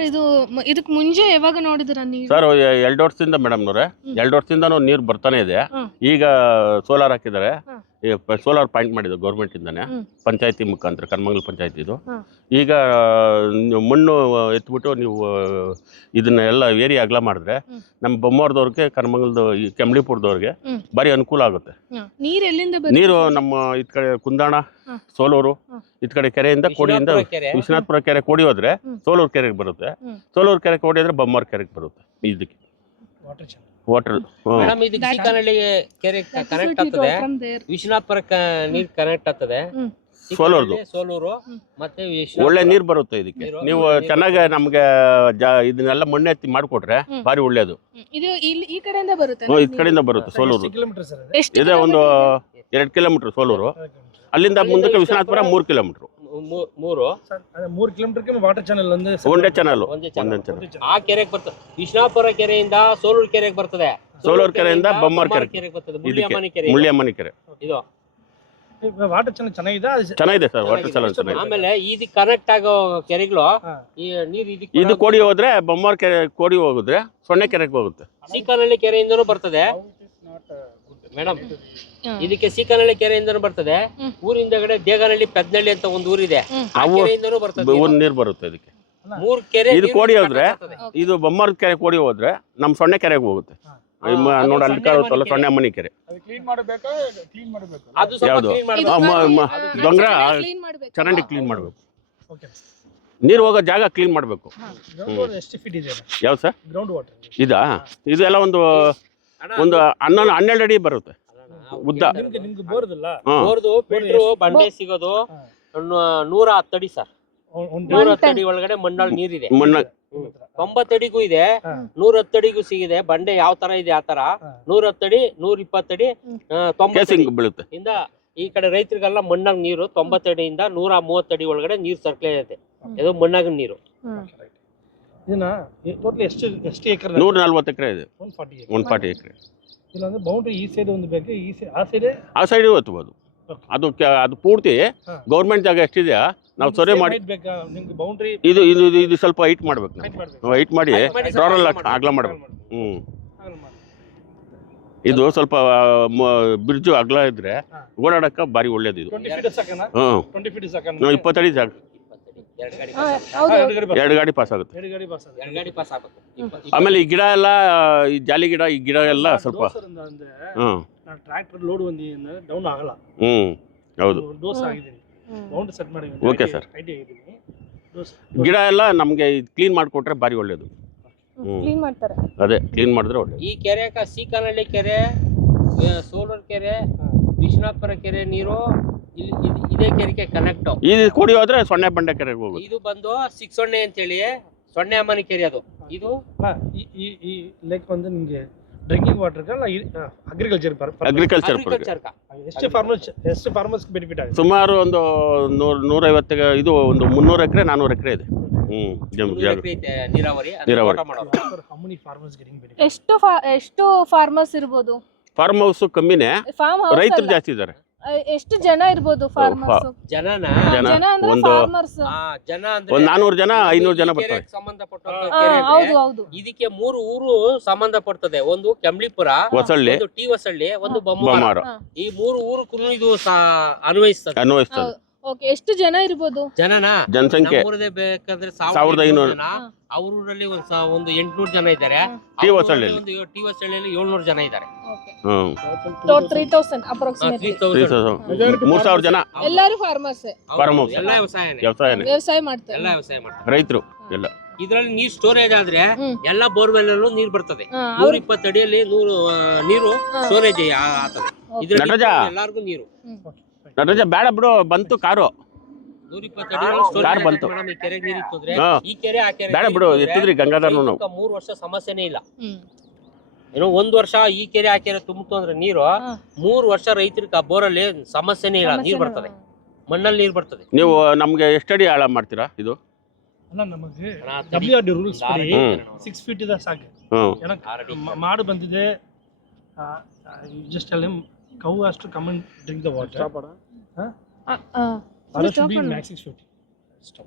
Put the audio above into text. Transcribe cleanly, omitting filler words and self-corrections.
Sir ಇದು ಇದಕ್ಕೆ ಮುಂಚೆ ಯಾವಾಗ ನೋಡಿದಿರಾ ನೀವು? ಸರ್ 2 ವರ್ಷದಿಂದ ಮೇಡಮ್ನವ್ರೆ, 2 ವರ್ಷದಿಂದ ನೀರು ಬರ್ತಾನೆ ಇದೆ. ಈಗ ಸೋಲಾರ್ ಹಾಕಿದ್ದಾರೆ, ಸೋಲಾರ್ ಪಾಯಿಂಟ್ ಮಾಡಿದ್ರು ಗೌರ್ಮೆಂಟ್ ಇಂದಾನೆ, ಪಂಚಾಯತಿ ಮುಖಾಂತರ, ಕರ್ಮಂಗಲ್ ಪಂಚಾಯತಿ ಇದು. ಈಗ ಮಣ್ಣು ಎತ್ಬಿಟ್ಟು ನೀವು ಇದನ್ನ ಎಲ್ಲ ಏರಿಯಾ ಅಗಲ ಮಾಡಿದ್ರೆ ನಮ್ಮ ಬೊಮ್ಮವ್ರದವ್ರಿಗೆ, ಕರ್ಮಂಗಲ್ದ ಕೆಮ್ಲಿಪುರದವ್ರಿಗೆ ಭಾರಿ ಅನುಕೂಲ ಆಗುತ್ತೆ. ನೀರು ಎಲ್ಲಿಂದ ಬರುತ್ತೆ? ನೀರು ನಮ್ಮ ಇದ್ ಕಡೆ ಕುಂದಾಣ, ಸೋಲೂರು, ಇದ್ ಕಡೆ ಕೆರೆಯಿಂದ ಕೋಡಿಯಿಂದ, ವಿಶ್ವನಾಥಪುರ ಕೆರೆ ಕೋಡಿ ಹೋದ್ರೆ ಸೋಲೂರು ಕೆರೆಗೆ ಬರುತ್ತೆ, ಸೋಲೂರು ಕೆರೆ ಕೋಡಿ ಹೋದ್ರೆ ಬೊಮ್ಮವ್ರ ಕೆರೆಗೆ ಬರುತ್ತೆ. ಇದಕ್ಕೆ ವಾಟರ್ ಸೀಕನಹಳ್ಳಿ ಕೆರೆ ಕನೆಕ್ಟ್ ಆಗ್ತದೆ, ವಿಶ್ವನಾಥಪುರ ನೀರ್ ಕನೆಕ್ಟ್ ಆಗ್ತದೆ, ಸೋಲೂರು ಮತ್ತೆ ಒಳ್ಳೆ ನೀರ್ ಬರುತ್ತೆ. ಇದಕ್ಕೆ ನೀವು ಚೆನ್ನಾಗಿ ನಮ್ಗೆ ಇದನ್ನೆಲ್ಲ ಮಣ್ಣೆತ್ತಿ ಮಾಡ್ಕೊಟ್ರೆ ಭಾರಿ ಒಳ್ಳೇದು. ಇದು ಈ ಕಡೆಯಿಂದ ಬರುತ್ತೆ? ಇದ್ ಕಡೆಯಿಂದ ಬರುತ್ತೆ ಸೋಲೂರು. ಇದೆ ಒಂದು 2 ಕಿಲೋಮೀಟರ್ ಸೋಲೂರು. ಅಲ್ಲಿಂದ ಮುಂದಕ್ಕೆ Vishwanathapura 3 kilometre. 3 kilometre water channel ಒಂದೇ ಚಾನಲ್. ಆ ಕೆರೆಗೆ ಬರ್ತದೆ. ವಿಶ್ವನಾಥಪುರ ಕೆರೆಯಿಂದ ಸೋಲೂರು ಕೆರೆಗೆ ಬರ್ತದೆ, ಸೋಲೂರು ಕೆರೆಯಿಂದ ಬೊಮ್ಮರ ಕೆರೆಗೆ ಬರ್ತದೆ, ಮುಳ್ಳಿಯಮ್ಮನಿ ಕೆರೆ. ಇದು ವಾಟರ್ ಚಾನಲ್ ಚೆನ್ನಾಗಿದೆ ಸರ್, ವಾಟರ್ ಚಾನಲ್ ಚೆನ್ನಾಗಿದೆ. ಆಮೇಲೆ ಇದಕ್ಕೆ ಕನೆಕ್ಟ್ ಆಗೋ ಕೆರೆಗಳು ಈ ನೀರು ಇದು ಕೋಡಿ ಹೋದ್ರೆ ಬೊಮ್ಮರ ಕೆರೆ ಕೋಡಿ ಹೋಗಿದ್ರೆ ಸೊನ್ನೆ ಕೆರೆಗೆ ಹೋಗುತ್ತೆ. ಸೀಕನಹಳ್ಳಿ ಕೆರೆಯಿಂದನೂ ಬರ್ತದೆ ಮೇಡಮ್, ಇದಕ್ಕೆ ಸೀಕನಹಳ್ಳಿ ಕೆರೆಯಿಂದನೂ ಬರ್ತದೆ. ಊರಿಂದಗಡೆ ದೇಗನಹಳ್ಳಿ ಪೆದ್ನಹಳ್ಳಿ ಅಂತ ಒಂದು ಊರಿದೆ, ಆ ಕೆರೆಯಿಂದನೂ ಬರ್ತದೆ ನೀರು ಬರುತ್ತೆ. ಇದಕ್ಕೆ 3 ಕೆರೆ. ಇದು ಕೋಡಿ ಹೋದ್ರೆ, ಇದು ಬೊಮ್ಮರ ಕೆರೆ ಕೋಡಿ ಹೋದ್ರೆ ನಮ್ ಸೊನ್ನೆ ಕೆರೆಗೆ ಹೋಗುತ್ತೆ. ನೋಡಿ ಅಲ್ಲಿ ಕಾಣುತ್ತಲ್ಲ ಸೊನ್ನೆ ಅಮ್ಮನಿ ಕೆರೆ. ಯಾವ್ದು ದೊಂಗ್ರ ಚರಂಡಿ ಕ್ಲೀನ್ ಮಾಡ್ಬೇಕು, ನೀರು ಹೋಗೋ ಜಾಗ ಕ್ಲೀನ್ ಮಾಡ್ಬೇಕು. ಯಾವ ಸರ್ ಇದಾ? ಇದು ಎಲ್ಲ ಒಂದು 12 ಅಡಿ ಬರುತ್ತೆ ಉದ್ದ. ಬಂಡೆ ಸಿಗೋದು 110 ಅಡಿ ಸರ್. 110 ಅಡಿ ಒಳಗಡೆ ಮಣ್ಣಲ್ಲಿ ನೀರಿದೆ. 90 ಅಡಿಗೂ ಇದೆ, 110 ಅಡಿಗೂ ಸಿಗಿದೆ. ಬಂಡೆ ಯಾವ ತರ ಇದೆ ಆ ತರ 110 ಅಡಿ, 120 ಅಡಿ, 90 ಬೀಳುತ್ತೆ. ಇಂದ ಈ ಕಡೆ ರೈತರಿಗೆಲ್ಲ ಮಣ್ಣಾಗ ನೀರು 90 ಅಡಿಯಿಂದ 130 ಅಡಿ ಒಳಗಡೆ ನೀರು ಸರ್ಕಲ್ ಐತೆ. ಇದು ಮಣ್ಣಾಗ ನೀರು. 140 ಎಕರೆ ಇದೆ, 140 ಎಕರೆ. ಬೌಂಡ್ರಿ ಈ ಸೈಡ್ ಒಂದು ಬೇಕು, ಆ ಸೈಡ್ ಎತ್ತಬಹುದು. ಅದು ಪೂರ್ತಿ ಗೌರ್ಮೆಂಟ್ ಜಾಗ ಎಷ್ಟಿದೆಯಾ ನಾವು ಸೊರೆ ಮಾಡಿ ಇದು ಇದು ಇದು ಸ್ವಲ್ಪ ಹೈಟ್ ಮಾಡ್ಬೇಕು. ನಾವು ಹೈಟ್ ಮಾಡಿ ಟೋರಲ್ ಅಗಲ ಮಾಡ್ಬೇಕು. ಇದು ಸ್ವಲ್ಪ ಬ್ರಿಡ್ಜು ಅಗಲ ಇದ್ರೆ ಓಡಾಡಕ್ಕ ಭಾರಿ ಒಳ್ಳೇದು. ಇದು 20 ಅಡಿ ಜಾಗ, 2 ಗಾಡಿ ಪಾಸ್ ಆಗುತ್ತೆ. ಆಮೇಲೆ ಈ ಗಿಡ ಎಲ್ಲ, ಈ ಜಾಲಿ ಗಿಡ, ಈ ಗಿಡ ಎಲ್ಲ ಸ್ವಲ್ಪ ಟ್ರ್ಯಾಕ್ಟರ್ ಲೋಡ್ ಡೌನ್ ಆಗಲ್ಲ. ಹೌದು, ಓಕೆ ಸರ್. ಗಿಡ ಎಲ್ಲ ನಮ್ಗೆ ಕ್ಲೀನ್ ಮಾಡಿಕೊಟ್ರೆ ಭಾರಿ ಒಳ್ಳೇದು. ಅದೇ ಕ್ಲೀನ್ ಮಾಡಿದ್ರೆ ಒಳ್ಳೇದು. ಈ ಕೆರೆ ಸೀಕನಹಳ್ಳಿ ಕೆರೆ, ಸೋಲೂರು ಕೆರೆ, ವಿಶ್ವನಾಥಪುರ ಕೆರೆ ನೀರು ಇದೇ ಕೆರೆಗೆ ಕನೆಕ್ಟ್. ಇದು ಕೂಡಿ ಹೋದ್ರೆ ಸೊನ್ನೆ ಬಂಡೆ ಕೆರೆಗೆ ಹೋಗುತ್ತೆ. ಇದು ಬಂದು 6 ಸೊನ್ನೆ ಅಂತೇಳಿ ಸೊನ್ನೆ ಅಮ್ಮನಿ ಕೆರೆ. ಅದು ಇದು ಈ ಲೇಕ್ ಬಂದು ನಿಮಗೆ ಡ್ರಿಂಕಿಂಗ್ ವಾಟರ್ ಅಗ್ರಿಕಲ್ಚರ್ ಎಷ್ಟು ಫಾರ್ಮರ್ಸ್ ಬೆನಿಫಿಟ್ ಆಗುತ್ತೆ? ಸುಮಾರು ಒಂದು 150 ಇದು ಒಂದು 300 ಎಕರೆ 400 ಎಕರೆ ಇದೆ. ನೀರಾವರಿ. ಎಷ್ಟು ಫಾರ್ಮರ್ಸ್ ಇರ್ಬೋದು? ಫಾರ್ಮ್ ಹೌಸ್ ಕಮ್ಮಿನೇ, ರೈತರು ಜಾಸ್ತಿ ಇದ್ದಾರೆ. ಎಷ್ಟು ಜನ ಇರ್ಬೋದು ಫಾರ್ಮರ್ಸ್? ಜನ ಒಂದು 400 ಜನ 500 ಜನ ಬರ್ತಾರೆ. ಇದಕ್ಕೆ 3 ಊರು ಸಂಬಂಧಪಡ್ತದೆ. ಒಂದು ಕೆಮ್ಲಿಪುರ, ಹೊಸಳ್ಳಿ, ಒಂದು ಟಿ ಹೊಸಳ್ಳಿ, ಒಂದು ಬೊಮ್ಮರ. ಈ 3 ಊರು ಇದು ಅನ್ವಯಿಸ್ತದೆ. ಎಷ್ಟು ಜನ ಇರ್ಬೋದು? ಜನಸಂಖ್ಯೆ ಬೇಕಂದ್ರೆ 1500 ಜನ. ಅವ್ರ ಊರಲ್ಲಿ ಒಂದು 800 ಜನ ಇದ್ದಾರೆ. ಟಿ ಹೊಸಳ್ಳಿಯಲ್ಲಿ 700 ಜನ ಇದ್ದಾರೆ. 3000 ಜನ. ಎಲ್ಲರೂ ಫಾರ್ಮರ್ಸ್, ಎಲ್ಲ ವ್ಯವಸಾಯ ಮಾಡ್ತಾರೆ, ರೈತರು ಎಲ್ಲ. ಇದ್ರಲ್ಲಿ ನೀರ್ ಸ್ಟೋರೇಜ್ ಆದ್ರೆ ಎಲ್ಲ ಬೋರ್ವೆಲ್ ಅಲ್ಲೂ ನೀರ್ ಬರ್ತದೆ. 120 ಅಡಿಯಲ್ಲಿ ನೀರು ಸ್ಟೋರೇಜ್ ಆಗ್ತದೆ. ಇದ್ರಲ್ಲಿ ಎಲ್ಲಾರ್ಗು ನೀರು. ನಟರಾಜ ಬೇಡ ಬಿಡು, ಬಂತು ಕಾರು. 120 ಕಾರ್ ಬಂತು. ಈ ಕೆರೆ ಆ ಕೆರೆ ಬೇಡ ಬಿಡು, ಎತ್ತಿದ್ರಿ ಗಂಗಾಧರ್. 3 ವರ್ಷ ಸಮಸ್ಯೆನೇ ಇಲ್ಲ. ಏನೋ 1 ವರ್ಷ ಈ ಕೆರೆ ಆ ಕೆರೆ ತುಂಬಿತು ಅಂದ್ರೆ ನೀರು 3 ವರ್ಷ ರೈತರಿಗೆ ಬೋರಲ್ಲಿ ಸಮಸ್ಯೆನೇ ಇಲ್ಲ. ನೀರು ಬರ್ತದೆ, ಮಣ್ಣಲ್ಲಿ ನೀರು ಬರ್ತದೆ. ನೀವು ನಮ್ಗೆ ಎಷ್ಟಡಿ ಆಳ ಮಾಡ್ತೀರಾ? ಇದು ನಮಗೆ WRD ರೂಲ್ಸ್ 6 ಫೀಟ್ ಇದೆ ಸಾಕು. ಮಾಡು ಬಂದಿದೆ. ಜಸ್ಟ್ ಅಲ್ಲಿ cow has to come and drink the water. Stop. Huh? Should be max 6 feet. Stop.